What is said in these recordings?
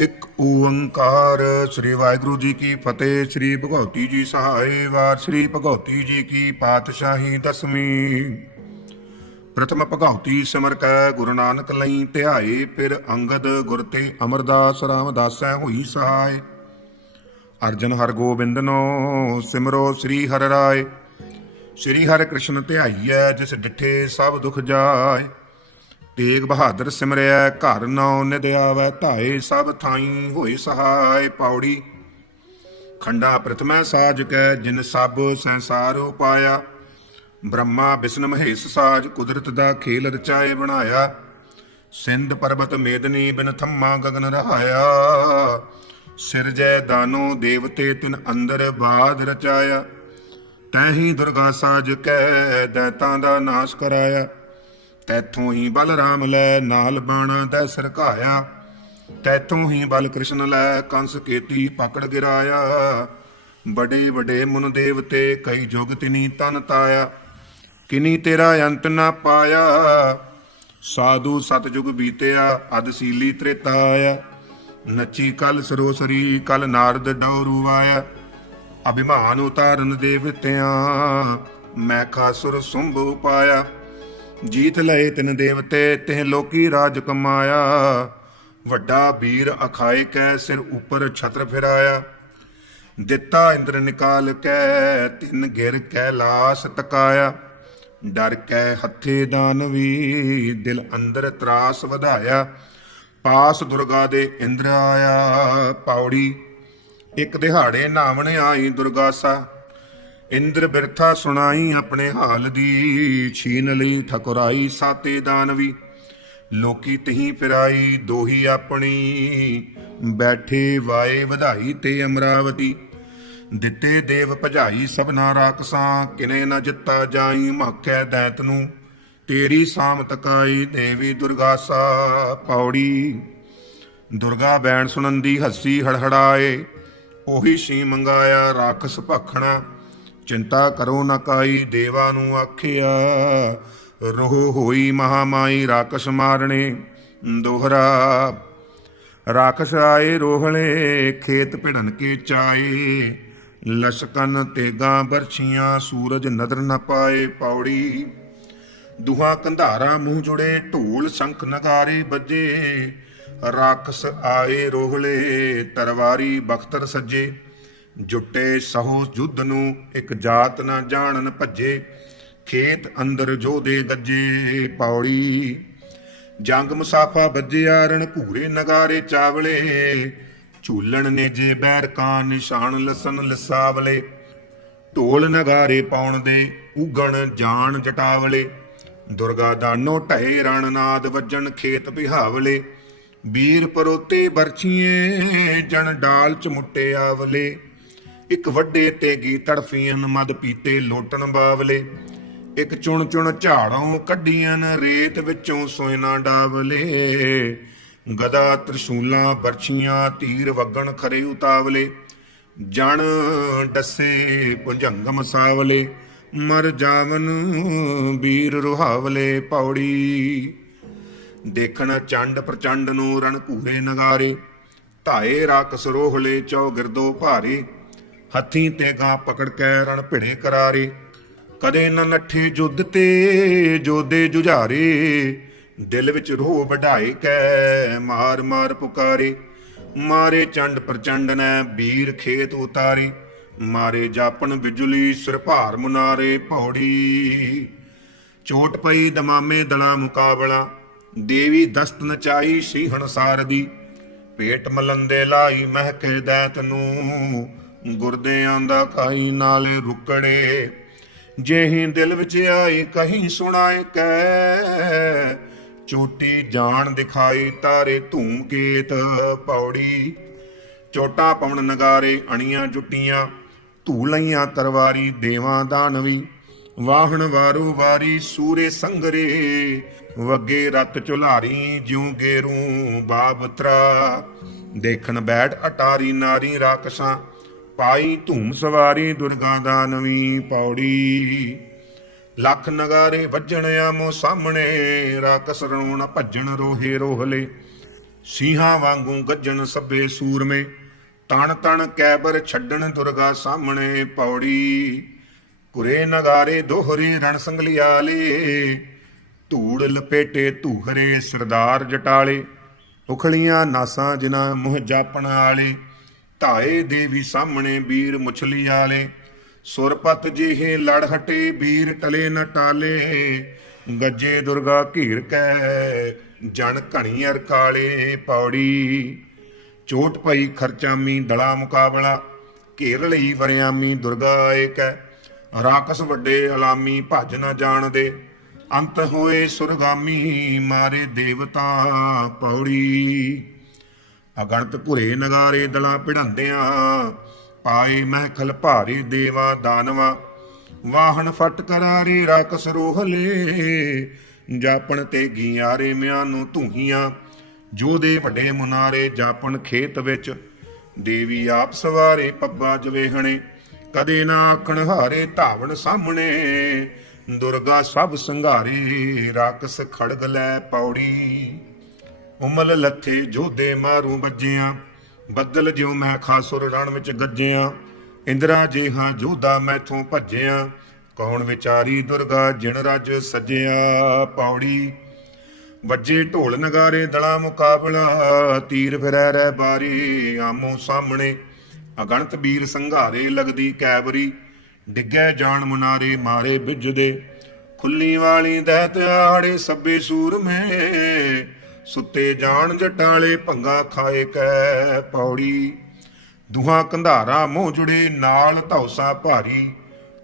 ਇੱਕ ਓੰਕਾਰ। ਸ੍ਰੀ ਵਾਹਿਗੁਰੂ ਜੀ ਕੀ ਫਤਿਹ, ਸ੍ਰੀ ਭਗਉਤੀ ਜੀ ਸਹਾਇ ਵਾਰ, ਸ੍ਰੀ ਭਗਉਤੀ ਜੀ ਕੀ ਪਾਤਸ਼ਾਹੀ ਦਸਵੀਂ। ਪ੍ਰਥਮ ਭਗਉਤੀ ਸਿਮਰ ਕੈ, ਗੁਰੂ ਨਾਨਕ ਲਈ ਧਿਆਏ, ਫਿਰ ਅੰਗਦ ਗੁਰ ਤੇ ਅਮਰਦਾਸ ਰਾਮਦਾਸੈ ਹੋਈ ਸਹਾਇ ਅਰਜਨ ਹਰ ਗੋਬਿੰਦਨੋ, ਸਿਮਰੋ ਸ੍ਰੀ ਹਰਿ ਰਾਏ। ਸ੍ਰੀ ਹਰਿ ਕ੍ਰਿਸ਼ਨ ਧਿਆਈਐ, ਜਿਸ ਡਿਠੇ ਸਭ ਦੁਖ ਜਾਏ। ਤੇਗ ਬਹਾਦਰ ਸਿਮਰਿਆ, ਘਰ ਨੌ ਨਿਦ ਆਵੈ, ਧਾਏ ਸਭ ਥਾਈ ਹੋਏ ਸਹਾਇ ਪੌੜੀ। ਖੰਡਾ ਪ੍ਰਥਮੈ ਸਾਜ ਕੈ, ਜਿਨ ਸਭ ਸੰਸਾਰ ਉਪਾਇਆ। ਬ੍ਰਹਮਾ ਵਿਸ਼ਨ ਮਹੇਸ਼ ਸਾਜ, ਕੁਦਰਤ ਦਾ ਖੇਲ ਰਚਾਏ ਬਣਾਇਆ। ਸਿੰਧ ਪਰਬਤ ਮੇਦਨੀ ਬਿਨ ਥੰਮਾ ਗਗਨ ਰਹਾਇਆ। ਸਿਰਜੈ ਦਾਨੋ ਦੇਵਤੇ ਤਿਨ ਅੰਦਰ ਬਾਦ ਰਚਾਇਆ। ਤੈਹੀ ਦੁਰਗਾ ਸਾਜ ਕੈ, ਦੈਤਾਂ ਦਾ ਨਾਸ਼ ਕਰਾਇਆ। ਤੈਥੋਂ ਹੀ ਬਲ ਰਾਮ ਲੈ, ਨਾਲ ਬਾਣਾ ਦਾ ਸਰਕਾਇਆ ਤੈਥੋਂ ਹੀ ਬਲ ਕ੍ਰਿਸ਼ਨ ਲੈ, ਕੰਸ ਕੇਤੀ ਪਕੜ ਗਿਰਾਇਆ। ਬੜੇ ਬੜੇ ਮਨ ਦੇਵਤੇ, ਕਈ ਜੁਗ ਤਿਨੀ ਤਨ ਤਾਇਆ। ਕਿਨੀ ਤੇਰਾ ਅੰਤ ਨਾ ਪਾਇਆ। ਸਾਧੂ ਸਤਜੁਗ ਬੀਤਿਆ ਅਦ ਸੀਲੀ ਤ੍ਰੇਤਾ ਆਇਆ ਨੱਚੀ ਕਲ ਸਰੋਸਰੀ, ਕਲ ਨਾਰਦ ਡੌਰੂ ਆਇਆ। ਅਭਿਮਾਨ ਉਤਾਰਨ ਦੇਵਤਿਆਂ, ਮੈਂ ਖਾਸੁਰ ਸੁੰਭ ਪਾਇਆ। ਜੀਤ ਲਏ ਤਿੰਨ ਦੇਵਤੇ ਤਿਹ ਲੋਕੀ ਰਾਜ ਕਮਾਇਆ। ਵੱਡਾ ਵੀਰ ਅਖਾਏ ਕੈ, ਸਿਰ ਉੱਪਰ ਛਤਰ ਫਿਰਾਇਆ। ਦਿੱਤਾ ਇੰਦਰ ਨਿਕਾਲ ਕੈ, ਤਿੰਨ ਗਿਰ ਕੈਲਾਸ ਤਕਾਇਆ। ਡਰ ਕੈ ਹੱਥੇ ਦਾਨਵੀ ਦਿਲ ਅੰਦਰ ਤਰਾਸ ਵਧਾਇਆ। ਪਾਸ ਦੁਰਗਾ ਦੇ ਇੰਦਰ ਆਇਆ, ਪੌੜੀ ਇੱਕ ਦਿਹਾੜੇ ਨਾਵਣ ਆਈ ਦੁਰਗਾਸਾ। ਇੰਦਰ ਬਿਰਥਾ ਸੁਣਾਈ ਆਪਣੇ ਹਾਲ ਦੀ, ਛੀਨ ਲਈ ਠਕੁਰਾਈ ਸਾਤੇ ਦਾਨਵੀ ਲੋਕੀ ਤਹੀ ਫਿਰਾਈ, ਦੋਹੀ ਆਪਣੀ, ਬੈਠੇ ਵਾਏ ਵਧਾਈ ਤੇ ਅਮਰਾਵਤੀ। ਦਿੱਤੇ ਦੇਵ ਭਜਾਈ ਸਭਨਾ ਰਾਖਸਾਂ ਕਿਨੇ ਨਾ ਜਿੱਤਾ ਜਾਈ ਮਾਖੈ ਦੈਤ ਨੂੰ। ਤੇਰੀ ਸਾਮ ਤਕਾਈ ਦੇਵੀ ਦੁਰਗਾਸਾ ਪੌੜੀ। ਦੁਰਗਾ ਬੈਣ ਸੁਣੰਦੀ ਹੱਸੀ ਹੜਹੜਾਏ, ਉਹੀ ਸੀ ਮੰਗਾਇਆ ਰਾਖਸ ਭਖਣਾ। ਚਿੰਤਾ ਕਰੋ ਨਾ ਕਾਈ, ਦੇਵਾ ਨੂੰ ਆਖਿਆ, ਰੋਹ ਹੋਈ ਮਹਾਮਾਈ ਰਾਕਸ ਮਾਰਣੇ ਦੋਹਰਾ। ਰਾਖਸ ਆਏ ਰੋਹਲੇ, ਖੇਤ ਭਿੜਨ ਕੇ ਚਾਏ, ਲਸ਼ਕਨ ਤੇਗਾ ਬਰਛੀਆਂ, ਸੂਰਜ ਨਦਰ ਨਾ ਪਾਏ ਪੌੜੀ। ਦੁਹਾ ਕੰਧਾਰਾ ਮੂੰਹ ਜੁੜੇ, ਢੋਲ ਸ਼ੰਖ ਨਗਾਰੇ ਵੱਜੇ। ਰਾਖਸ ਆਏ ਰੋਹਲੇ, ਤਰਵਾਰੀ ਬਖਤਰ ਸੱਜੇ। ਜੁੱਟੇ ਸਹੋ ਯੁੱਧ ਨੂੰ ਇੱਕ ਜਾਤ ਨਾ ਜਾਣਨ ਭੱਜੇ, ਖੇਤ ਅੰਦਰ ਜੋਦੇ ਗੱਜੇ ਪੌੜੀ। ਜੰਗ ਮੁਸਾਫਾ ਵੱਜਿਆ ਰਣ ਘੂਰੇ ਨਗਾਰੇ ਚਾਵਲੇ। ਝੂਲਣ ਨੇ ਜੇ ਬੈਰਕਾਂ ਨਿਸ਼ਾਨ ਲਸਨ ਲਸਾਵਲੇ। ਢੋਲ ਨਗਾਰੇ ਪਾਉਣ ਦੇ ਉਗਣ ਜਾਣ ਜਟਾਵਲੇ। ਦੁਰਗਾ ਦਾਨੋ ਢਏ ਰਣ ਨਾਦ ਵੱਜਣ ਖੇਤ ਬਿਹਾਵਲੇ। ਵੀਰ ਪਰੋਤੇ ਬਰਛੀਏ, ਜਣ ਡਾਲ ਚ ਮੁੱਟੇ ਆਵਲੇ। ਇੱਕ ਵੱਡੇ ਤੇਗੀ ਤੜਫੀਆਂ ਮਦ ਪੀਤੇ ਲੋਟਣ ਬਾਵਲੇ, ਇੱਕ ਚੁਣ ਚੁਣ ਝਾੜੋਂ ਕੱਢੀਆਂ ਰੇਤ ਵਿੱਚੋਂ ਸੋਇਨਾ ਡਾਵਲੇ, ਗਦਾ ਤ੍ਰਿਸ਼ੂਲਾਂ ਬਰਛੀਆਂ ਤੀਰ ਵਗਣ ਖਰੇ ਉਤਾਵਲੇ, ਜਣ ਡੱਸੇ ਭੁਜੰਗਮ ਸਾਵਲੇ ਮਰ ਜਾਵਨ ਵੀਰ ਰੁਹਾਵਲੇ ਪੌੜੀ। ਦੇਖਣ ਚੰਡ ਪ੍ਰਚੰਡ ਨੂੰ ਰਣ ਘੂਰੇ ਨਗਾਰੇ, ਧਾਏ ਰਾਕਸ ਰੋਹਲੇ ਚੌ ਗਿਰਦੋ ਭਾਰੇ ਹੱਥੀ ਤੇ ਗਾਂ ਪਕੜ ਕੇ ਰਣ ਭਿੜੇ ਕਰਾਰੇ। ਕਦੇ ਨ ਨੱਠੇ ਜੁੱਧ ਤੇ ਜੋਦੇ ਜੁਝਾਰੇ। ਦਿਲ ਵਿੱਚ ਰੋਹ ਵਢਾਏ ਕੈ, ਮਾਰ ਮਾਰ ਪੁਕਾਰੇ। ਮਾਰੇ ਚੰਡ ਪ੍ਰਚੰਡ ਨੇ ਵੀਰ ਖੇਤ ਉਤਾਰੇ। ਮਾਰੇ ਜਾਪਣ ਬਿਜਲੀ ਸਿਰ ਭਾਰ ਮੁਨਾਰੇ ਭੌੜੀ ਚੋਟ ਪਈ ਦਮਾਮੇ ਦਲਾ ਮੁਕਾਬਲਾ। ਦੇਵੀ ਦਸਤ ਨਚਾਈ ਸੀਹਣ ਸਾਰਦੀ। ਪੇਟ ਮਲੰਦੇ ਲਾਈ ਮਹਿਕੇ ਦੈਤ ਨੂੰ। ਗੁਰਦਿਆਂ ਦਾ ਖਾਈ ਨਾਲੇ ਰੁਕੜੇ ਜਿਹੀ ਦਿਲ ਵਿੱਚ ਆਈ ਕਹੀਂ ਸੁਣਾਏ ਕੈ ਚੋਟੀ ਜਾਣ ਦਿਖਾਈ ਤਾਰੇ ਧੂਮ ਕੇਤ ਪੌੜੀ, ਚੋਟਾ ਪਵਨ ਨਗਾਰੇ ਅਣੀਆਂ ਜੁੱਟੀਆਂ ਧੂ ਲਈਆਂ ਤਰਵਾਰੀ ਦੇਵਾਂ ਦਾਨਵੀ, ਵਾਹਣ ਵਾਰੂ ਵਾਰੀ ਸੂਰੇ ਸੰਗਰੇ, ਵਗੇ ਰਤ ਚੁਲਾਰੀ ਜਿਉ ਗੇਰੂ ਬਾਬਤਰਾ। ਦੇਖਣ ਬੈਠ ਅਟਾਰੀ ਨਾਰੀ ਰਾਕਸਾਂ ਪਾਈ ਧੂਮ ਸਵਾਰੀ ਦੁਰਗਾ ਦਾ ਨਵੀਂ ਪੌੜੀ। ਲੱਖ ਨਗਾਰੇ ਵੱਜਣ ਆਮੋ ਸਾਹਮਣੇ, ਰਾਕਸ ਰੋਣ ਭੱਜਣ ਰੋਹੇ ਰੋਹਲੇ। ਸਿੰਘਾਂ ਵਾਂਗੂ ਗੱਜਣ ਸੱਬੇ ਸੂਰਮੇ। ਤਣ ਤਣ ਕੈਬਰ ਛੱਡਣ ਦੁਰਗਾ ਸਾਹਮਣੇ ਪੌੜੀ। ਕੁਰੇ ਨਗਾਰੇ ਦੋਹਰੇ ਰਣ ਸੰਗਲਿਆਲੇ। ਧੂੜ ਲਪੇਟੇ ਧੂਹਰੇ ਸਰਦਾਰ ਜਟਾਲੇ। ਉਖਲੀਆਂ ਨਾਸਾਂ ਜਿਨ੍ਹਾਂ ਮੁਹ ਜਾਪਣ ਵਾਲੇ। ਧਾਏ ਦੇਵੀ ਸਾਹਮਣੇ ਵੀਰ ਮੁਛਲੀ ਵਾਲੇ ਸੁਰਪਤ ਜਿਹੇ ਲੜ ਹਟੇ ਵੀਰ ਟਲੇ ਨ ਟਾਲੇ। ਗੱਜੇ ਦੁਰਗਾ ਘੀਰ ਕੈ, ਜਣ ਘਣੀ ਅਰ ਕਾਲੇ ਪੌੜੀ। ਚੋਟ ਪਈ ਖਰਚਾਮੀ ਦਲਾ ਮੁਕਾਬਲਾ, ਘੇਰ ਲਈ ਵਰਿਆਮੀ ਦੁਰਗਾ ਏਕ। ਹੈ ਰਾਕਸ ਵੱਡੇ ਅਲਾਮੀ ਭੱਜ ਨਾ ਜਾਣਦੇ, ਅੰਤ ਹੋਏ ਸੁਰਗਾਮੀ ਮਾਰੇ ਦੇਵਤਾ ਪੌੜੀ। ਅਗਣਤ ਘੁਰੇ ਨਗਾਰੇ ਦਲਾ ਭਿੜਾਂਦਿਆਂ, ਪਾਏ ਮਹਿਖਲ ਭਾਰੇ ਦੇਵਾ ਦਾਨਵਾ, ਵਾਹਣ ਫਟ ਕਰਾਰੇ ਰਾਕਸ ਰੋਹਲੇ, ਜਾਪਣ ਤੇ ਗਿਆਰੇ ਮਿਆਂ ਨੂੰ ਧੂਹੀਆਂ, ਜੋ ਦੇ ਵੱਡੇ ਮੁਨਾਰੇ ਜਾਪਣ ਖੇਤ ਵਿੱਚ, ਦੇਵੀ ਆਪ ਸਵਾਰੇ ਪੱਬਾ ਜਵੇਹਣੇ, ਕਦੇ ਨਾ ਆਖਣ ਹਾਰੇ ਧਾਵਣ ਸਾਹਮਣੇ, ਦੁਰਗਾ ਸਭ ਸੰਘਾਰੇ ਰਾਕਸ ਖੜਗ ਲੈ ਪੌੜੀ। ਉਮਲ ਲੱਥੇ ਜੋਦੇ ਮਾਰੂ ਬੱਜਿਆਂ, ਬੱਦਲ ਜਿਉ ਮੈਂ ਖਾਸੁਰ ਰਣ ਵਿੱਚ ਗੱਜਿਆਂ, ਇੰਦਰਾ ਜਿਹਾ ਜੋਦਾ ਮੈਥੋਂ ਭੱਜਿਆ, ਕੌਣ ਵਿਚਾਰੀ ਦੁਰਗਾ ਜਿਣ ਰਜ ਸਜਿਆ ਪੌੜੀ। ਵੱਜੇ ਢੋਲ ਨਗਾਰੇ ਦਲਾ ਮੁਕਾਬਲਾ, ਤੀਰ ਫਿਰੈ ਰਹਿ ਬਾਰੀ ਆਮੋ ਸਾਹਮਣੇ। ਅਗਣਤ ਵੀਰ ਸੰਘਾਰੇ ਲਗਦੀ ਕੈਬਰੀ ਡਿੱਗੈ ਜਾਣ ਮੁਨਾਰੇ ਮਾਰੇ ਬਿਜਦੇ। ਖੁੱਲੀ ਵਾਲੀ ਦਹਿਤ ਆੜੇ ਸੱਬੇ ਸੂਰਮੇ ਸੁੱਤੇ ਜਾਣ ਜਟਾਲੇ ਭੰਗਾ ਖਾਏ ਕੈ ਪੌੜੀ। ਦੁਹਾ ਕੰਧਾਰਾ ਮੋਹ ਜੁੜੇ ਨਾਲ ਧੌਸਾ ਭਾਰੀ।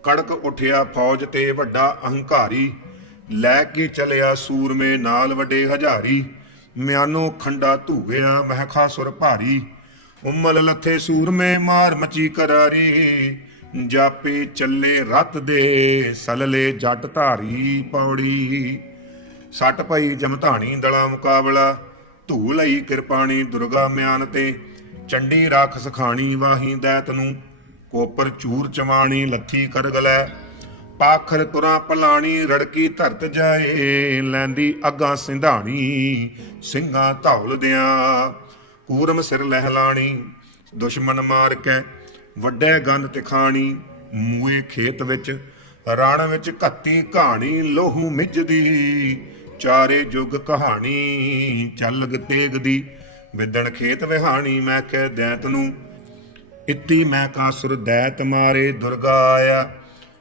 ਕੜਕ ਉਠਿਆ ਫੌਜ ਤੇ ਵੱਡਾ ਅਹੰਕਾਰੀ। ਲੈ ਕੇ ਚਲਿਆ ਸੂਰਮੇ ਨਾਲ ਵੱਡੇ ਹਜ਼ਾਰੀ। ਮਿਆਨੋ ਖੰਡਾ ਧੂਗਿਆ ਮਹਿਖਾਸੁਰ ਭਾਰੀ। ਉਮਲ ਲੱਥੇ ਸੂਰਮੇ ਮਾਰ ਮਚੀ ਕਰਾਰੀ। ਜਾਪੇ ਚੱਲੇ ਰਤ ਦੇ ਸਲਲੇ ਜੱਟ ਧਾਰੀ ਪੌੜੀ। ਸੱਟ ਪਈ ਜਮਧਾਣੀ ਦਲਾ ਮੁਕਾਬਲਾ ਧੂ ਲਈ ਕਿਰਪਾਣੀ ਦੁਰਗਾ ਮਿਆਨ ਤੇ, ਚੰਡੀ ਰਾਖ ਸਖਾਣੀ ਵਾਹੀ ਦੈਤ ਨੂੰ, ਕੋਪਰ ਚੂਰ ਚਵਾਣੀ ਲੱਥੀ ਕਰਗਲੈ, ਪਾਖਰ ਤੁਰਾਂ ਪਲਾਣੀ ਰੜਕੀ ਧਰਤ ਜਾਏ, ਲੈਂਦੀ ਅੱਗਾ ਸਿੰਧਾਣੀ ਸਿੰਘਾਂ ਧੌਲਦਿਆਂ ਕੂਰਮ ਸਿਰ ਲਹਿਲਾਣੀ ਦੁਸ਼ਮਣ ਮਾਰ ਕੇ ਵੱਡੇ ਗੰਦ ਤਿਖਾਣੀ ਮੂਏ ਖੇਤ ਵਿੱਚ ਰਣ ਵਿੱਚ ਘੱਤੀ ਕਹਾਣੀ ਲੋਹੂ ਮਿੱਜਦੀ, ਚਾਰੇ ਜੁਗ ਕਹਾਣੀ ਚੱਲਗ ਤੇਗਦੀ। ਵਿਦਣ ਖੇਤ ਵਿਹਾਣੀ ਮੈਂ ਕਹਿ ਦੈਤ ਨੂੰ, ਇੱਤੀ ਮੈਂ ਕਾਸੁਰ ਦੈਤ ਮਾਰੇ ਦੁਰਗਾ ਆਇਆ।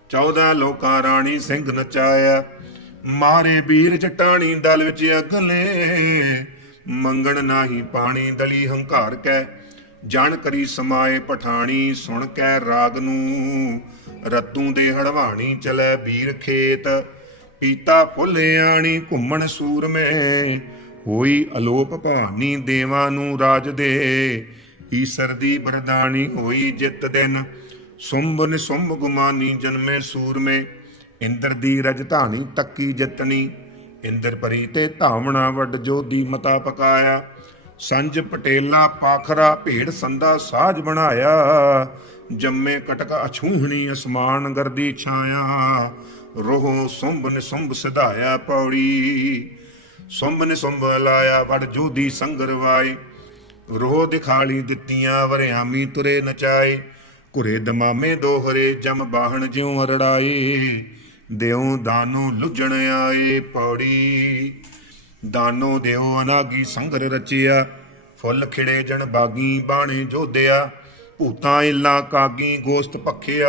14 ਲੋਕਾਂ ਰਾਣੀ ਸਿੰਘ ਨਚਾਇਆ, ਮਾਰੇ ਵੀਰ ਚਟਾਣੀ ਦਲ ਵਿੱਚ ਅਗਲੇ। ਮੰਗਣ ਨਾਹੀ ਪਾਣੀ ਦਲੀ ਹੰਕਾਰ ਕੈ ਜਾਣ ਕਰੀ ਸਮਾਏ ਪਠਾਣੀ ਸੁਣ ਕੈ ਰਾਗ ਨੂੰ। ਰਤੂ ਦੇ ਹੜਵਾਣੀ ਚਲੇ ਵੀਰ ਖੇਤ। ਪੀਤਾ ਫੁੱਲਿਆਣੀ ਘੁੰਮਣ ਸੂਰਮੇ, ਹੋਈ ਅਲੋਪ ਭਾਨੀ ਦੇਵਾਂ ਨੂੰ ਰਾਜ ਦੇ। ਈਸਰ ਦੀ ਬਰਦਾਨੀ ਹੋਈ ਜਿੱਤ ਦਿਨ ਸੁੰਭ ਨਿਸੁੰਭ ਗੁਮਾਨੀ ਜਨਮੇ ਸੂਰਮੇ। ਇੰਦਰ ਦੀ ਰਜਧਾਨੀ ਤੱਕੀ ਜਤਨੀ, ਇੰਦਰ ਪਰੀ ਤੇ ਧਾਵਣਾ ਵੱਡ ਜੋਦੀ ਮਤਾ ਪਕਾਇਆ। ਸੰਜ ਪਟੇਲਾ ਪਾਖਰਾ ਭੇੜ ਸੰਦਾ ਸਾਜ ਬਣਾਇਆ। ਜੰਮੇ ਕਟਕ ਅਛੂਹਣੀ ਅਸਮਾਨ ਗਰਦੀ ਛਾਇਆ, ਰੋਹ ਸੁੰਭ ਨਿਸੁੰਭ ਸਿਧਾਇਆ ਪੌੜੀ। ਸੁੰਭ ਨਿਸੁੰਭ ਲਾਇਆ ਵੜ ਜੋਦੀ ਸੰਗਰ ਵਾਏ। ਰੋਹ ਦਿਖਾਲੀ ਦਿੱਤੀਆਂ ਵਰਿਆਮੀ ਤੁਰੇ ਨਚਾਏ। ਘੁਰੇ ਦਮਾਮੇ ਦੋਹਰੇ ਜਮ ਬਾਹਣ ਜਿਉ ਅਰੜਾਏ। ਦਿਉ ਦਾਨੋ ਲੁਜਣ ਆਏ ਪੌੜੀ। ਦਾਨੋ ਦਿਓ ਅਨਾਗੀ ਸੰਗਰ ਰਚਿਆ। ਫੁੱਲ ਖਿੜੇ ਜਣ ਬਾਗੀ ਬਾਣੇ ਜੋਧਿਆ। ਭੂਤਾਂ ਇਲਾ ਕਾਗੀ ਗੋਸਤ ਪੱਖਿਆ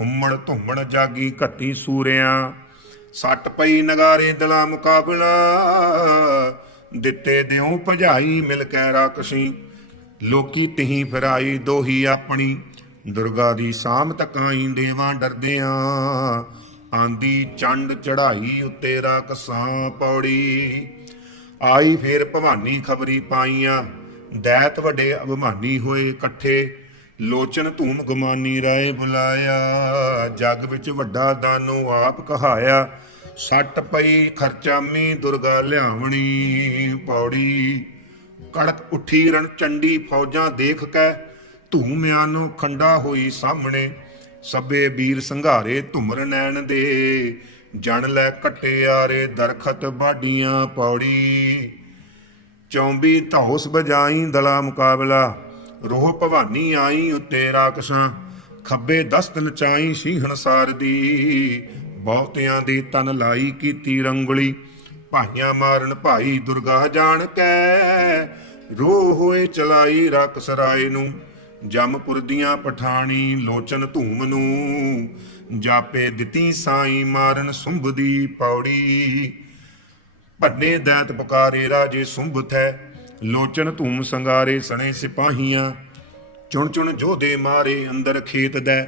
ਹੁੰਮਣ ਧੁੰਮਣ ਜਾਗੀ ਘੱਟੀ ਸੂਰਿਆਂ। ਸੱਟ ਪਈ ਨਗਾਰੇ ਦਲਾ ਮੁਕਾਬਲਾ, ਦਿੱਤੇ ਦਿਉ ਭਜਾਈ ਮਿਲ ਕੇ ਰਾਕਸੀ। ਲੋਕੀ ਤਹੀਂ ਫਰਾਈ ਦੋਹੀ ਆਪਣੀ, ਦੁਰਗਾ ਦੀ ਸਾਮ ਤਕਾਈ ਦੇਵਾਂ ਡਰਦਿਆਂ। ਆਂਦੀ ਚੰਡ ਚੜਾਈ ਉੱਤੇ ਰਾਕਸਾਂ ਪੌੜੀ। ਆਈ ਫੇਰ ਭਵਾਨੀ ਖਬਰੀ ਪਾਈਆਂ ਦੈਤ ਵੱਡੇ ਅਭਿਮਾਨੀ ਹੋਏ, ਇਕੱਠੇ ਲੋਚਨ ਧੂਮ ਗੁਮਾਨੀ ਰਾਏ ਬੁਲਾਇਆ। ਜਗ ਵਿੱਚ ਵੱਡਾ ਦਾਨੋ ਆਪ ਕਹਾਇਆ, ਸੱਟ ਪਈ, ਖਰਚਾਮੀ ਦੁਰਗਾ ਲਿਆਵਣੀ। ਪੌੜੀ ਕੜਕ ਉੱਠੀ ਰਣ ਚੰਡੀ, ਫੌਜਾਂ ਦੇਖ ਕੇ ਧੂਮਿਆਂ ਨੂੰ ਖੰਡਾ ਹੋਈ ਸਾਹਮਣੇ। ਸਭੇ ਵੀਰ ਸੰਘਾਰੇ ਧੁਮਰ ਨੈਣ ਦੇ, ਜਣ ਲੈ ਕਟਿਆਰੇ ਦਰਖਤ ਬਾਡੀਆਂ ਪੌੜੀ। ਚੌਂਬੀ ਧੌਸ ਬਜਾਈ ਦਲਾ ਮੁਕਾਬਲਾ, ਰੋਹ ਭਵਾਨੀ ਆਈ ਉੱਤੇ ਰਾਕਸਾਂ, ਖੱਬੇ ਦਸਤ ਨਚਾਈ ਸਿੰਘਣ ਸਾਰ ਦੀ ਬਹੁਤਿਆਂ ਦੀ ਤਨ ਲਾਈ ਕੀਤੀ ਰੰਗਲੀ, ਭਾਈਆਂ ਮਾਰਨ ਭਾਈ ਦੁਰਗਾ ਜਾਣ ਕੈ ਰੋ ਹੋਏ ਚਲਾਈ ਰਕਸ ਰਾਏ ਨੂੰ, ਜਮਪੁਰ ਦੀਆਂ ਪਠਾਣੀ ਲੋਚਨ ਧੂਮ ਨੂੰ। ਜਾਪੇ ਦਿੱਤੀ ਸਾਈ ਮਾਰਨ ਸੁੰਭ ਦੀ ਪੌੜੀ ਭੰਨੇ ਦੈਤ ਪੁਕਾਰੇ ਰਾਜੇ ਸੁੰਭ ਥੈ ਲੋਚਨ ਧੂਮ ਸੰਗਾਰੇ ਸਣੇ ਸਿਪਾਹੀਆਂ। ਚੁਣ ਚੁਣ ਜੋਧੇ ਮਾਰੇ ਅੰਦਰ ਖੇਤ ਦੈ,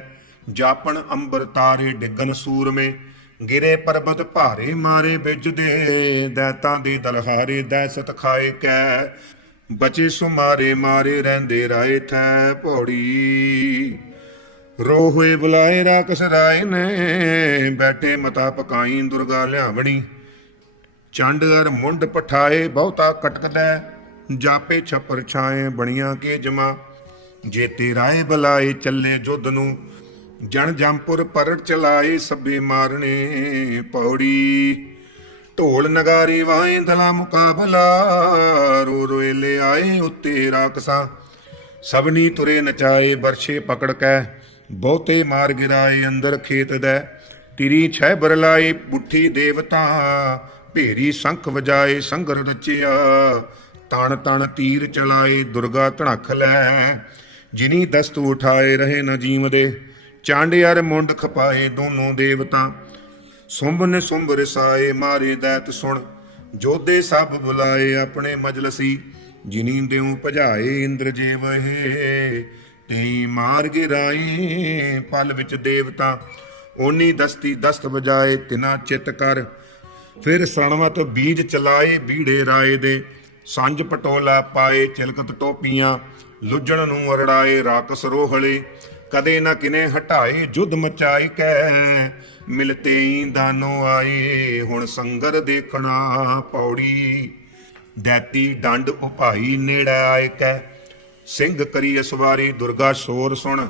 ਜਾਪਣ ਅੰਬਰ ਤਾਰੇ ਡਿੱਗਨ ਸੂਰਮੇ, ਗਿਰੇ ਪਰਬਤ ਭਾਰੇ ਮਾਰੇ ਬਿਜਦੇ ਦੈਤਾਂ ਦੇ ਦਲਹਾਰੇ ਦੈਸਤ ਖਾਏ ਕੈ, ਬਚੇ ਸੁਮਾਰੇ ਮਾਰੇ ਰਹਿੰਦੇ ਰਾਏ ਥੈ ਪੌੜੀ। ਰੋ ਹੋਏ ਬੁਲਾਏ ਰਾਕਸ ਰਾਏ ਨੇ, ਬੈਠੇ ਮਤਾ ਪਕਾਈ ਦੁਰਗਾ ਲਿਆਵਣੀ। ਚੰਡ ਮੁੰਡ ਪਠਾਏ ਬਹੁਤਾ ਕਟਕਦਾ ਜਾਪੇ ਛਪਰ ਛਾਏ ਬਣੀਆਂ ਕੇ ਜਮਾ। ਜੇਤੇ ਰਾਏ ਬਲਾਏ ਚੱਲੇ ਜੁੱਧ ਨੂੰ, ਜਣ ਜੰਪੁਰ ਪਰਟ ਚਲਾਏ ਸੱਬੇ ਮਾਰਨੇ ਪੌੜੀ। ਢੋਲ ਨਗਾਰੀ ਵਾਏ ਮੁਕਾਬਲਾ, ਰੋ ਰੋਏ ਲੈ ਆਏ ਉੱਤੇ ਰਾਕਸਾਂ। ਸਭਨੀ ਤੁਰੇ ਨਚਾਏ ਬਰਛੇ ਪਕੜ ਕੈ, ਬਹੁਤੇ ਮਾਰ ਗਿਰਾਏ ਅੰਦਰ ਖੇਤ ਦੈ। ਤਿਰੀ ਛੈ ਬਰਲਾਏ ਪੁੱਠੀ ਦੇਵਤਾ ਭੇਰੀ ਸੰਖ ਵਜਾਏ ਸੰਗਰ ਰਚਿਆ, ਤਣ ਤਣ ਤੀਰ ਚਲਾਏ ਦੁਰਗਾ ਧਣਖ ਲੈ। ਜਿਨੀ ਦਸਤ ਉਠਾਏ ਰਹੇ ਨ ਜੀਵਦੇ ਚਾਂਡਿਆਰ ਮੁੰਡ ਖਪਾਏ ਦੋਨੋਂ ਦੇਵਤਾ। ਸੁੰਭ ਨੇ ਸੁੰਭ ਰਸਾਏ ਮਾਰੇ ਦੈਤ ਸੁਣ, ਜੋਧੇ ਸਭ ਬੁਲਾਏ ਆਪਣੇ ਮਜਲਸੀ। ਜਿਨੀ ਦੇਉ ਭਜਾਏ ਇੰਦਰ ਜੇਵਹੇ ਤੇਈ ਮਾਰ ਗਿਰਾਈ ਪਲ ਵਿੱਚ ਦੇਵਤਾ। ਓਨੀ ਦਸਤੀ ਦਸਤ ਵਜਾਏ ਤਿਨਾ ਚਿਤ ਕਰ ਫਿਰ ਸਣਵਤ ਬੀਜ ਚਲਾਏ ਬੀੜੇ ਰਾਏ ਦੇ ਸੰਜ ਪਟੋਲਾ ਪਾਏ ਚਿਲਕਤ ਟੋਪੀਆਂ, ਲੁੱਜਣ ਨੂੰ ਅਰੜਾਏ ਰਾਕਸ ਰੋਹਲੇ, ਕਦੇ ਨਾ ਕਿਨੇ ਹਟਾਏ ਜੁਦ ਮਚਾਈ ਕੈ ਮਿਲਤੇ ਦਾਨੋ ਆਏ, ਹੁਣ ਸੰਗਰ ਦੇਖਣਾ ਪੌੜੀ। ਦੈਤੀ ਡੰਡ ਉਪਾਈ ਨੇੜੇ ਆਏ ਕੈ, ਸਿੰਘ ਕਰੀ ਅਸਵਾਰੀ ਦੁਰਗਾ ਸ਼ੋਰ ਸੁਣ,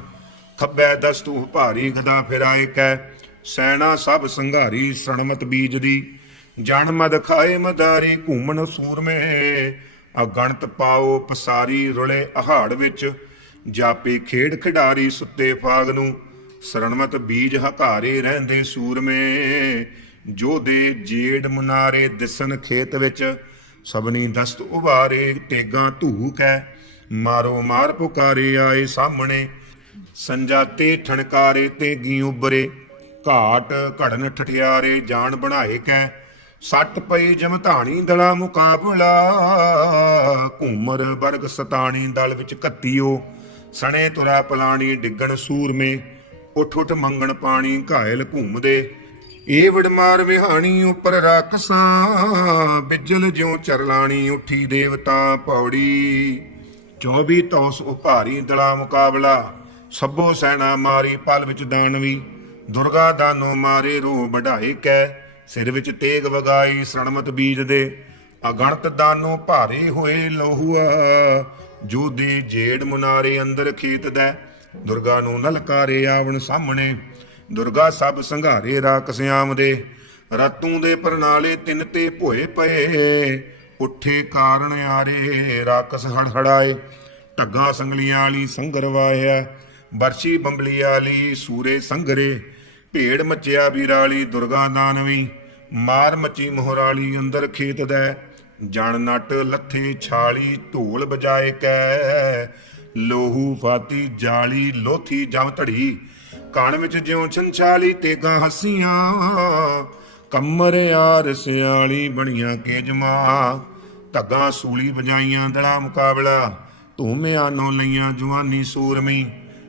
ਖੱਬੇ ਦਸਤੂ ਭਾਰੀ ਗਦਾ ਫਿਰਾਏ ਕੈ, ਸੈਣਾ ਸਭ ਸੰਘਾਰੀ ਸਣਮਤ ਬੀਜ ਦੀ ਜਣ ਮਦ ਖਾਏ ਮਦਾਰੀ ਘੂਮਣ ਸੂਰਮੇ। ਅਗਣਤ ਪਾਓ ਪਸਾਰੀ ਰੁਲੇ ਅਹਾੜ ਵਿੱਚ। ਜਾਪੇ ਖੇਡ ਖਿਡਾਰੀ ਸੁੱਤੇ ਫਾਗ ਨੂੰ। ਸਰਣਮਤ ਬੀਜ ਹਕਾਰੇ ਰਹਿੰਦੇ ਸੂਰਮੇ। ਜੋ ਦੇ ਜੇੜ ਮਨਾਰੇ ਦਿਸਨ ਖੇਤ ਵਿੱਚ। ਸਭਨੀ ਦਸਤ ਉਭਾਰੇ ਤੇਗਾ ਧੂਕ ਹੈ ਮਾਰੋ ਮਾਰ ਪੁਕਾਰੇ ਆਏ ਸਾਹਮਣੇ। ਸੰਜਾਤੇ ਠਣਕਾਰੇ ਤੇ ਗੀ ਉਬਰੇ ਘਾਟ ਘੜਨ ਠਠਿਆਰੇ ਜਾਣ ਬਣਾਏ ਕੈ। ਸੱਟ ਪਈ ਜਮਧਾਣੀ ਦਲਾ ਮੁਕਾਬਲਾ। ਘੂਮਰ ਵਰਗ ਸਤਾਣੀ ਦਲ ਵਿੱਚ ਕੱਤੀਓ। ਸਣੇ ਤੁਰਾ ਪਲਾਣੀ ਡਿੱਗਣ ਸੂਰਮੇ। ਉੱਠ ਉੱਠ ਮੰਗਣ ਪਾਣੀ ਘਾਇਲ ਘੂਮਦੇ। ਏ ਵਡਮਾਰ ਵਿਹਾਣੀ ਉੱਪਰ ਰਾਕਸਾਂ ਬਿਜਲ ਜਿਉ ਚਰਲਾਣੀ ਉੱਠੀ ਦੇਵਤਾ ਪੌੜੀ। 24 ਤੌਸ ਉਭਾਰੀ ਦਲਾ ਮੁਕਾਬਲਾ। ਸਭੋ ਸੈਣਾ ਮਾਰੀ ਪਲ ਵਿੱਚ ਦਾਨਵੀ। ਦੁਰਗਾ ਦਾਨੋ ਮਾਰੇ ਰੋ ਵਢਾਏ ਕੈ। ਸਿਰ ਵਿੱਚ ਤੇਗ ਵਗਾਈ ਸਣਮਤ ਬੀਜ ਦੇ, ਅਗਣਤ ਦਾਨੋ ਭਾਰੇ ਹੋਏ ਲੋਹੁਆ। ਜੋ ਦੇ ਜੇੜ ਮੁਨਾਰੇ ਅੰਦਰ ਖੇਤ ਦੈ, ਦੁਰਗਾ ਨੂੰ ਨਲਕਾਰੇ ਆਵਣ ਸਾਹਮਣੇ। ਦੁਰਗਾ ਸਭ ਸੰਘਾਰੇ ਰਾਕਸਿਆਮ ਦੇ, ਰਤੂ ਦੇ ਪ੍ਰਣਾਲੇ ਤਿੰਨ ਤੇ ਭੋਏ ਪਏ। ਉੱਠੇ ਕਾਰਨ ਆਰੇ ਰਾਕਸ ਹੜਹੜਾਏ ਢੱਗਾ ਸੰਗਲੀਆਂ ਵਾਲੀ ਸੰਗਰ ਵਾਹਿਆ। ਬਰਸ਼ੀ ਬੰਬਲੀ ਵਾਲੀ ਸੂਰੇ ਸੰਗਰੇ ਭੇੜ ਮੱਚਿਆ ਵੀਰਾਲੀ, ਦੁਰਗਾ ਦਾਨਵੀ ਮਾਰ ਮੱਚੀ ਮੋਹਰਾਲੀ ਅੰਦਰ ਖੇਤ ਦੈ। ਜਣ ਨਟ ਲੱਥੇ ਛਾਲੀ, ਢੋਲ ਬਜਾਏ ਕੈ। ਲੋਹੂ ਫਾਤੀ ਜਾਲੀ, ਲੋਥੀ ਜਮ ਧੜੀ। ਕਣ ਵਿੱਚ ਜਿਉ ਛੰਛਾਲੀ, ਤੇਗਾ ਹਸੀਆਂ। ਕੰਮਰ ਯਾਰ ਸਿਆਲੀ ਬਣੀਆਂ ਕੇ ਜਮਾ। ਧੱਗਾ ਸੂਲੀ ਵਜਾਈਆਂ ਦਲਾ ਮੁਕਾਬਲਾ। ਧੂਮਿਆਂ ਨੋ ਲਈਆਂ ਜਵਾਨੀ ਸੂਰਮੀ।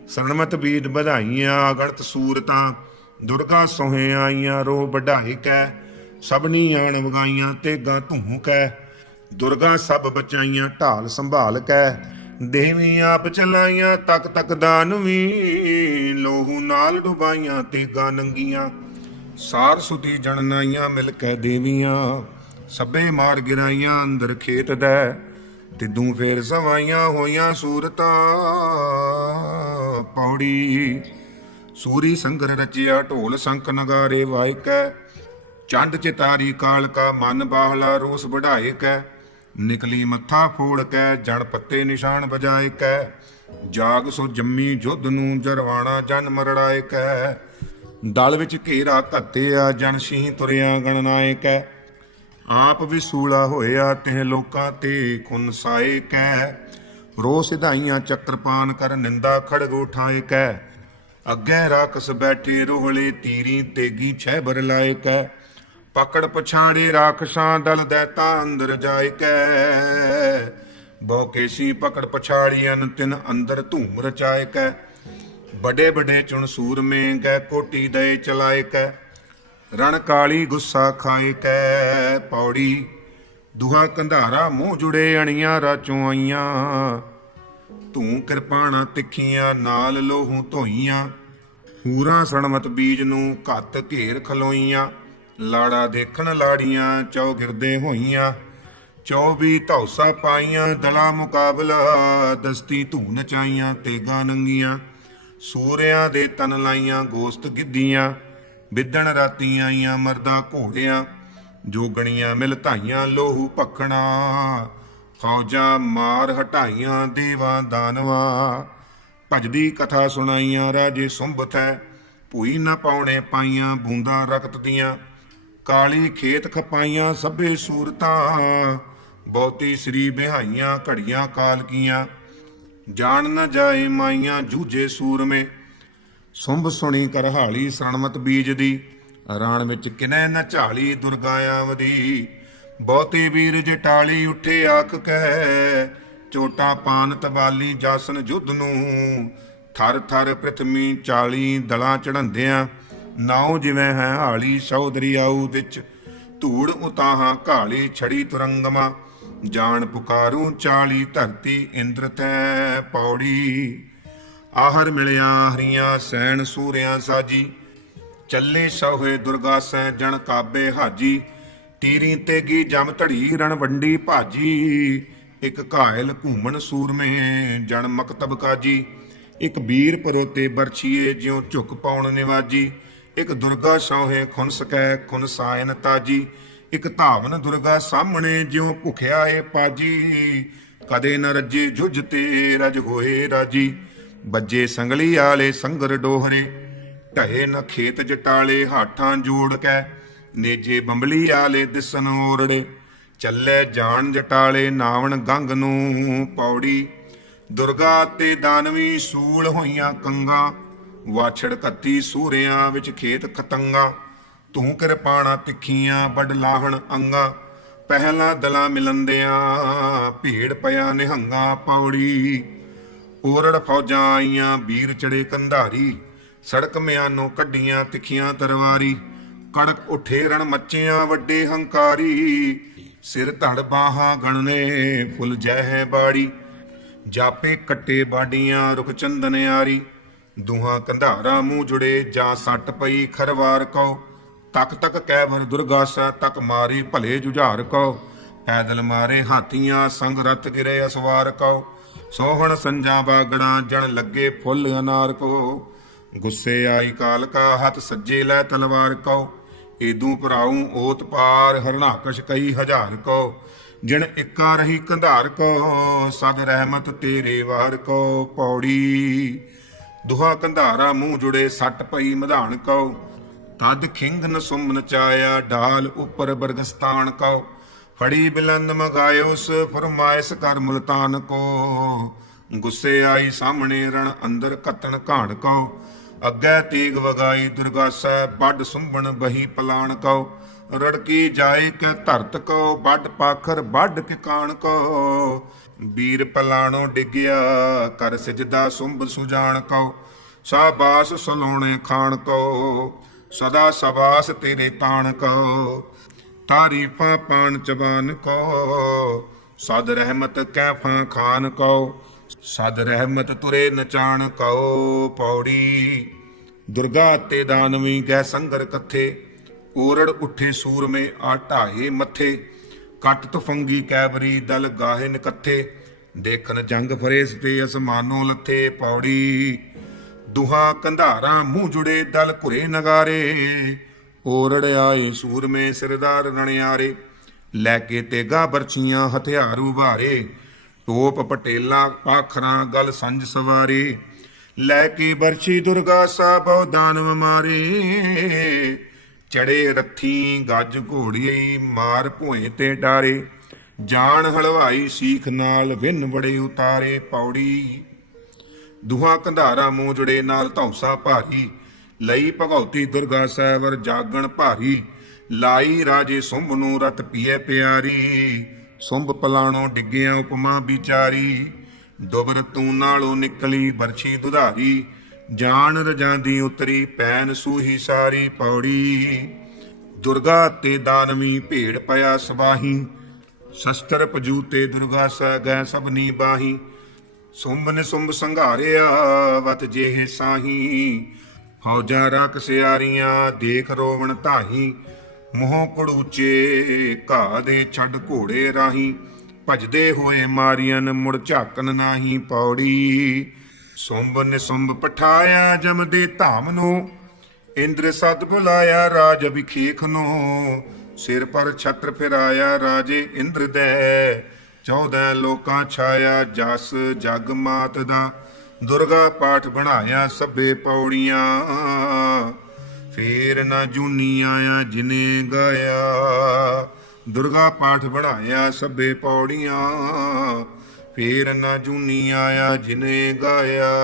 ਸਰਣਮਤ ਬੀਤ ਵਧਾਈਆਂ ਗਣਤ ਸੂਰਤਾਂ। ਦੁਰਗਾ ਸੋਹੇ ਆਈਆਂ, ਰੋਹ ਵਢਾਈ ਕੈ, ਸਭਨੀ ਆਣ ਵਗਾਈਆਂ, ਤੇਗਾ ਧੂੰ ਕੈ। ਦੁਰਗਾ ਸਭ ਬਚਾਈਆਂ, ਢਾਲ ਸੰਭਾਲ ਕੈ। ਦੇਵੀ ਆਪ ਚਲਾਈਆਂ, ਤਕ ਤਕ ਦਾਨਵੀ ਲੋਹੂ ਨਾਲ ਡੁਬਾਈਆਂ, ਤੇਗਾ ਨੰਗੀਆਂ। ਸਾਰ ਸੁਤੀ ਜਣਨਾਈਆਂ, ਮਿਲ ਕੇ ਦੇਵੀਆਂ। ਸਭੇ ਮਾਰ ਗਿਰਾਈਆਂ, ਅੰਦਰ ਖੇਤ ਦੈ। ਤਿੱਦੂ ਫੇਰ ਸਵਾਈਆਂ ਹੋਈਆਂ ਸੂਰਤਾਂ। ਪੌੜੀ ਸੂਰੀ ਸੰਗਰ ਰਚਿਆ, ਢੋਲ ਸੰਕ ਨਗਾਰੇ ਵਾਇਕੈ, ਚੰਡ ਚਿਤਾਰੀ ਕਾਲ ਕਾ ਮਨ ਬਾਹਲਾ ਰੋਸ ਵਢਾਏ ਕੈ ਨਿਕਲੀ ਮੱਥਾ ਫੋੜ ਕੈ ਜਣ ਪੱਤੇ ਨਿਸ਼ਾਨ ਬਜਾਏ ਕੈ ਜਾਗ ਸੋ ਜੰਮੀ ਜੁੱਧ ਨੂੰ ਜਰਵਾਣਾ ਜਨ ਮਰੜਾਏ ਕੈ ਦਲ ਵਿੱਚ ਘੇਰਾ ਘੱਤਿਆ, ਜਨ ਸਿੰਘ ਤੁਰਿਆ ਗਣਨਾਏ ਕੈ ਆਪ ਵਿਸੂਲਾ ਹੋਇਆ ਤਿਹ ਲੋਕਾਂ ਤੇ ਖੁਨ ਸਾਏ ਕੈ ਰੋ ਸਿਧਾਈਆਂ ਚੱਕਰਪਾਨ ਕਰ ਨਿੰਦਾ ਖੜਗ ਉਠਾਏ ਕੈ ਅੱਗੇ ਰਾਕਸ ਬੈਠੇ ਰੋਹਲੇ ਤੀਰੀ ਤੇਗੀ ਛੈ ਬਰ ਲਾਏ ਕੈ ਪਕੜ ਪਛਾੜੇ ਰਾਖਸਾਂ ਦਲ ਦੈਤਾ ਅੰਦਰ ਜਾਏ ਕੈ ਬੋਕੇ ਸੀ ਪਕੜ ਪਛਾੜੀਆਂ ਤਿਨ ਅੰਦਰ ਧੂਮ ਰਚਾਏ ਕੈ ਬੜੇ ਬੜੇ ਚੁਣ ਸੂਰਮੇ ਗੈ ਕੋਟੀ ਦੇ ਚਲਾਏ ਕੈ ਰਣ ਕਾਲੀ ਗੁੱਸਾ ਖਾਏ ਕੈ ਪੌੜੀ ਦੁਹਾ ਕੰਧਾਰਾ ਮੂੰਹ ਜੁੜੇ ਅਣੀਆਂ ਰਾਚੋਂ ਆਈਆਂ। ਤੂੰ ਕਿਰਪਾਣਾ ਤਿੱਖੀਆਂ, ਨਾਲ ਲੋਹੂ ਧੋਈਆਂ। ਹੂਰਾਂ ਸਣਮਤ ਬੀਜ ਨੂੰ ਘੱਤ ਘੇਰ ਖਲੋਈਆਂ। ਲਾੜਾ ਦੇਖਣ ਲਾੜੀਆਂ, ਚੌ ਗਿਰਦੇ ਹੋਈਆਂ। ਚੌ ਵੀ ਧੌਸਾ ਪਾਈਆਂ, ਦਲਾ ਮੁਕਾਬਲਾ ਦਸਤੀ ਧੂ ਨਚਾਈਆਂ ਤੇਗਾ ਨੰਗੀਆਂ। ਸੂਰਿਆਂ ਦੇ ਤਨ ਲਾਈਆਂ, ਗੋਸਤ ਗਿੱਧੀਆਂ। ਵਿਦਣ ਰਾਤੀ ਆਈਆਂ ਮਰਦਾ ਘੋੜਿਆਂ। ਜੋਗਣੀਆਂ ਮਿਲ ਧਾਈਆਂ, ਲੋਹੂ ਭਖਣਾ। ਫੌਜਾਂ ਮਾਰ ਹਟਾਈਆਂ, ਦੇਵਾਂ ਦਾਨਵਾਂ। ਭਜਦੀ ਕਥਾ ਸੁਣਾਈਆਂ ਰਾਜੇ ਸੁੰਭਤੈ ਭੂਈ ਨਾ ਪਾਉਣੇ ਪਾਈਆਂ, ਬੂੰਦਾਂ ਰਕਤ ਦੀਆਂ ਕਾਲੀ ਖੇਤ ਖਪਾਈਆਂ ਸਭੇ ਸੂਰਤਾਂ। ਬਹੁਤੀ ਸ੍ਰੀ ਬਿਹਾਈਆਂ, ਘੜੀਆਂ ਕਾਲ ਕੀਆਂ। ਜਾਣ ਨਾ ਜਾਏ ਮਾਈਆਂ ਜੂਝੇ ਸੂਰਮੇ। ਸੁੰਭ ਸੁਣੀ ਕਰਹਾਲੀ ਸਣਮਤ ਬੀਜ ਦੀ ਰਾਣ ਵਿੱਚ ਕਿਨੈ ਨਾ ਝਾਲੀ ਦੁਰਗਾਆਵਦੀ ਬਹੁਤੇ ਵੀਰ ਜਟਾਲੀ ਉੱਠੇ ਆਖ ਕਹਿ ਚੋਟਾ ਪਾਨ ਤਬਾਲੀ ਜਾਸਨ ਜੁੱਧ ਨੂੰ। ਥਰ ਥਰ ਪ੍ਰਥਮੀ 40 ਦਲਾਂ ਚੜੰਦਿਆਂ ਨਾਉ ਜਿਵੇਂ ਹੈ ਹਾਲੀ ਸੌਦਰੀ ਆਊ ਵਿੱਚ। ਧੂੜ ਉਤਾਹਾਂ ਘਾਲੀ ਛੜੀ ਤੁਰੰਗਮਾ, ਜਾਣ ਪੁਕਾਰੂ 40 ਧਰਤੀ ਇੰਦਰ ਤੈ ਪੌੜੀ। ਆਹਰ ਮਿਲਿਆ ਹਰੀਆਂ ਸੈਣ ਸੂਰਿਆਂ ਸਾਜੀ, ਚੱਲੇ ਸੋਹੇ ਦੁਰਗਾ ਸੈ ਜਣ ਕਾਬੇ ਹਾਜੀ। ਤੀਰੀ ਤੇਗੀ ਜਮ ਧੜੀ ਰਣਵੰਡੀ ਭਾਜੀ। ਇੱਕ ਘਾਇਲ ਘੂਮਣ ਸੂਰਮੇ, ਜਣ ਮਕਤਬ ਕਾਜੀ। ਇੱਕ ਵੀਰ ਪਰੋਤੇ ਬਰਛੀਏ, ਜਿਉ ਝੁਕ ਪਾਉਣ ਨਿਵਾਜੀ। ਇੱਕ ਦੁਰਗਾ ਸੋਹੇ ਖੁਨ ਸਕੈ, ਖੁਨ ਸਾਇਨ ਤਾਜੀ। ਇੱਕ ਧਾਵਨ ਦੁਰਗਾ ਸਾਹਮਣੇ, ਜਿਉ ਭੁਖਿਆ ਏ ਪਾਜੀ। ਕਦੇ ਨ ਰੱਜੇ ਜੁਝ ਤੇ ਰਜ ਹੋਏ ਰਾਜੀ। ਬੱਜੇ ਸੰਗਲੀ ਆਲੇ ਸੰਗਰ ਡੋਹਰੇ। ਢਏ ਨ ਖੇਤ ਜਟਾਲੇ, ਹਾਠਾਂ ਜੋੜ ਕੈ। ਨੇਜੇ ਬੰਬਲੀ ਆਲੇ ਦਿਸਨ ਓਰੜੇ ਚੱਲੇ ਜਾਣ ਜਟਾਲੇ ਨਾਵਣ ਗੰਗ ਨੂੰ ਪੌੜੀ। ਦੁਰਗਾ ਤੇ ਦਾਨਵੀ ਸੂਲ ਹੋਈਆਂ ਕੰਗਾ, ਵਾਛੜ ਕੱਤੀ ਸੂਰਿਆਂ ਵਿੱਚ ਖੇਤ ਖਤੰਗਾ। ਤੂੰ ਕਿਰਪਾਣਾ ਤਿੱਖੀਆਂ ਵੱਡ ਲਾਹਣ ਅੰਗਾ, ਪਹਿਲਾ ਦਲਾ ਮਿਲੰਦਿਆਂ ਭੀੜ ਪਿਆ ਨਿਹੰਗਾ ਪੌੜੀ। ਓਰੜ ਫੌਜਾਂ ਆਈਆਂ ਵੀਰ ਚੜੇ ਕੰਧਾਰੀ, ਸੜਕ ਮਿਆਨੋਂ ਕੱਢੀਆਂ ਤਿੱਖੀਆਂ ਤਰਵਾਰੀ। ਕੜਕ ਉਠੇ ਰਣ ਮੱਚਿਆਂ ਵੱਡੇ ਹੰਕਾਰੀ। ਸਿਰ ਧੜ ਬਾਹਾਂ ਗਣਨੇ, ਫੁੱਲ ਜਹਿ ਬਾੜੀ। ਜਾਪੇ ਕੱਟੇ ਬਾਡੀਆਂ ਰੁਕ ਚੰਦਨ ਆਰੀ। ਦੁਹਾਂ ਕੰਧਾਰਾ ਮੂੰਹ ਜੁੜੇ, ਜਾਂ ਸੱਟ ਪਈ ਖਰਵਾਰ ਕੋ ਤਕ ਤਕ ਕੈਵਰ ਦੁਰਗਾਸਾ, ਤਕ ਮਾਰੀ ਭਲੇ ਜੁਝਾਰ ਕੋ ਪੈਦਲ ਮਾਰੇ ਹਾਥੀਆਂ ਸੰਗ ਰਤ ਗਿਰੇ ਅਸਵਾਰ ਕੋ ਸੋਹਣ ਸੰਜਾ ਬਾਗੜਾ, ਜਣ ਲੱਗੇ ਫੁੱਲ ਅਨਾਰ ਕੋ ਗੁੱਸੇ ਆਈ ਕਾਲਕਾ, ਹੱਥ ਸੱਜੇ ਲੈ ਤਲਵਾਰ ਕੋ ਏਦੂ ਭਰਾਉ ਓਤ ਪਾਰ ਹਰਣਾਕਸ਼ ਕਈ ਹਜ਼ਾਰ ਕੋ ਜਿਣ ਇੱਕਾ ਰਹੀ ਕੰਧਾਰ ਕੋ ਸਦ ਰਹਿਮਤ ਤੇਰੇ ਵਾਰ ਕੋ ਪੌੜੀ। ਦੁਹਾ ਕੰਧਾਰਾ ਮੂੰਹ ਜੁੜੇ ਸੱਟ ਪਈ ਮਧਾਨ ਕੋ ਤਦ ਖਿੰਗ ਨ ਸੁਮ ਨਚਾਇਆ ਢਾਲ ਉੱਪਰ ਬਰਗਸਤਾਨ ਕੋ ਫੜੀ ਬਿਲੰਦ ਮਗਾਇਓਸ ਫਰਮਾਇਸ ਕਰ ਮੁਲਤਾਨ ਕੋ ਗੁੱਸੇ ਆਈ ਸਾਹਮਣੇ ਰਣ ਅੰਦਰ ਕਤਣ ਘਾਣ ਕੋ ਅੱਗੇ ਤੀਗ ਵਗਾਈ ਦੁਰਗਾ ਸਾਹਿਬ ਵੱਡ ਸੁੰਭਣ ਬਹੀ ਪਲਾਣ ਕੋ ਰੜਕੀ ਜਾਏ ਕੇ ਧਰਤ ਕੋ ਵੱਡ ਪਾਖਰ ਵੱਡ ਕੇ ਕਾਣ ਕੋ ਵੀਰ ਪਲਾਣੋ ਡਿੱਗਿਆ, ਕਰ ਸਿਜਦਾ ਸੁੰਭ ਸੁਜਾਨ ਕੋ ਸਾਬਾਸ ਸਲੋਣੇ ਖਾਣ ਕੋ ਸਦਾ ਸਬਾਸ ਤੇਰੇ ਤਾਣ ਕੋ ਤਾਰੀਫਾਂ ਪਾਣ ਚਬਾਨ ਕੋ ਸਦ ਰਹਿਮਤ ਕੈਫਾਂ ਖਾਨ ਕੋ ਸਦ ਰਹਿਮਤ ਤੁਰੇ ਨਚਾਣ ਕੋ ਪੌੜੀ। ਦੁਰਗਾ ਤੇ ਦਾਨਵੀ ਗੈ ਸੰਗਰ ਕੱਥੇ ਓਰੜ ਉੱਠੇ ਸੂਰਮੇ ਆ ਢਾਏ ਮੱਥੇ। ਕੱਟ ਤੁਫੰਗੀ ਕੈਬਰੀ ਦਲ ਗਾਹੇ ਨਕੱਥੇ ਦੇਖਣ ਜੰਗ ਫਰੇਸ ਤੇ ਅਸਮਾਨੋ ਲੱਥੇ ਪੌੜੀ। ਦੁਹਾ ਕੰਧਾਰਾ ਮੂੰਹ ਜੁੜੇ ਦਲ ਘੁਰੇ ਨਗਾਰੇ ਓਰੜ ਆਏ ਸੂਰਮੇ ਸਿਰਦਾਰ ਰਣਿਆਰੇ ਲੈ ਕੇ ਤੇਗਾ ਬਰਛੀਆਂ ਹਥਿਆਰ ਉਭਾਰੇ ਟੋਪ ਪਟੇਲਾ, ਪਾਖਰਾਂ ਗਲ ਸੰਜ ਸਵਾਰੇ। ਲੈ ਕੇ ਬਰਛੀ ਦੁਰਗਾ ਸਾਹਿਬ ਦਾਨਵ ਮਾਰੇ। ਚੜੇ ਰੱਥੀ ਗੱਜ ਘੋੜੀ ਮਾਰ ਭੋਏ ਤੇ ਡਾਰੇ। ਜਾਣ ਹਲਵਾਈ ਸੀਖ ਨਾਲ ਵਿਨ ਬੜੇ ਉਤਾਰੇ ਪੌੜੀ। ਦੁਹਾ ਕੰਧਾਰਾ ਮੂੰਜੜੇ ਨਾਲ ਧੌਂਸਾ ਭਾਰੀ। ਲਈ ਭਗਉਤੀ ਦੁਰਗਾ ਸੈਵਰ ਜਾਗਣ ਭਾਰੀ। ਲਾਈ ਰਾਜੇ ਸੁੰਭ ਨੂੰ ਰਤ ਪੀਏ ਪਿਆਰੀ। ਸੁੰਭ ਪਲਾਣੋ ਡਿੱਗਿਆ ਉਪਮਾ ਵਿਚਾਰੀ, ਦੁਬਰ ਤੂੰ ਨਾਲੋਂ ਨਿਕਲੀ ਬਰਛੀ ਦੁਧਾਰੀ ਜਾਨ ਰਜਾਂਦੀ ਉਤਰੀ ਪੈਨ ਸੂਹੀ ਸਾਰੀ ਪੌੜੀ। ਦੁਰਗਾ ਤੇ ਦਾਨਵੀ ਭੇੜ ਪਿਆ ਸਬਾਹੀ ਸ਼ਸਤਰ ਪਜੂ ਤੇ ਦੁਰਗਾ ਸੈ ਗੈ ਸਭਨੀ ਬਾਹੀ। ਸੁੰਭ ਨੇ ਸੁੰਭ ਸੰਘਾਰਿਆ ਵਤ ਜਿਹੇ ਸਾਹੀ, ਫੌਜਾਂ ਰਕ ਸਿਆਰੀਆਂ ਦੇਖ ਰੋਵਣ ਧਾਹੀ। ਮੋਹ ਕੜੂਚੇ ਘਾਹ ਦੇ ਛੱਡ ਘੋੜੇ ਰਾਹੀ, ਭਜਦੇ ਹੋਏ ਮਾਰੀਆਂ ਮੁੜ ਝਾਕਨ ਨਾਹੀ ਪੌੜੀ। ਸੁੰਭ ਨੇ ਸੁੰਭ ਪਠਾਇਆ ਜਮ ਦੇ ਧਾਮ ਨੂੰ, ਇੰਦਰ ਸਤ ਬੁਲਾਇਆ ਰਾਜ ਵਿਖੇਖ ਨੂੰ। ਸਿਰ ਪਰ ਛਤਰ ਫਿਰਾਇਆ ਰਾਜੇ ਇੰਦਰ ਦੇ। ਚੌਦਹ ਲੋਕਾਂ ਛਾਇਆ ਜਸ ਜਗ ਮਾਤ ਦਾ। ਦੁਰਗਾ ਪਾਠ ਬਣਾਇਆ ਸਭੇ ਪੌੜੀਆਂ। ਫੇਰ ਨਾ ਜੂਨੀ ਆਇਆ ਜਿਨੇ ਗਾਇਆ। ਦੁਰਗਾ ਪਾਠ ਬਣਾਇਆ ਸਭੇ ਪੌੜੀਆਂ। ਫੇਰ ਨਾ ਜੂਨੀ ਆਇਆ ਜਿਨੇ ਗਾਇਆ।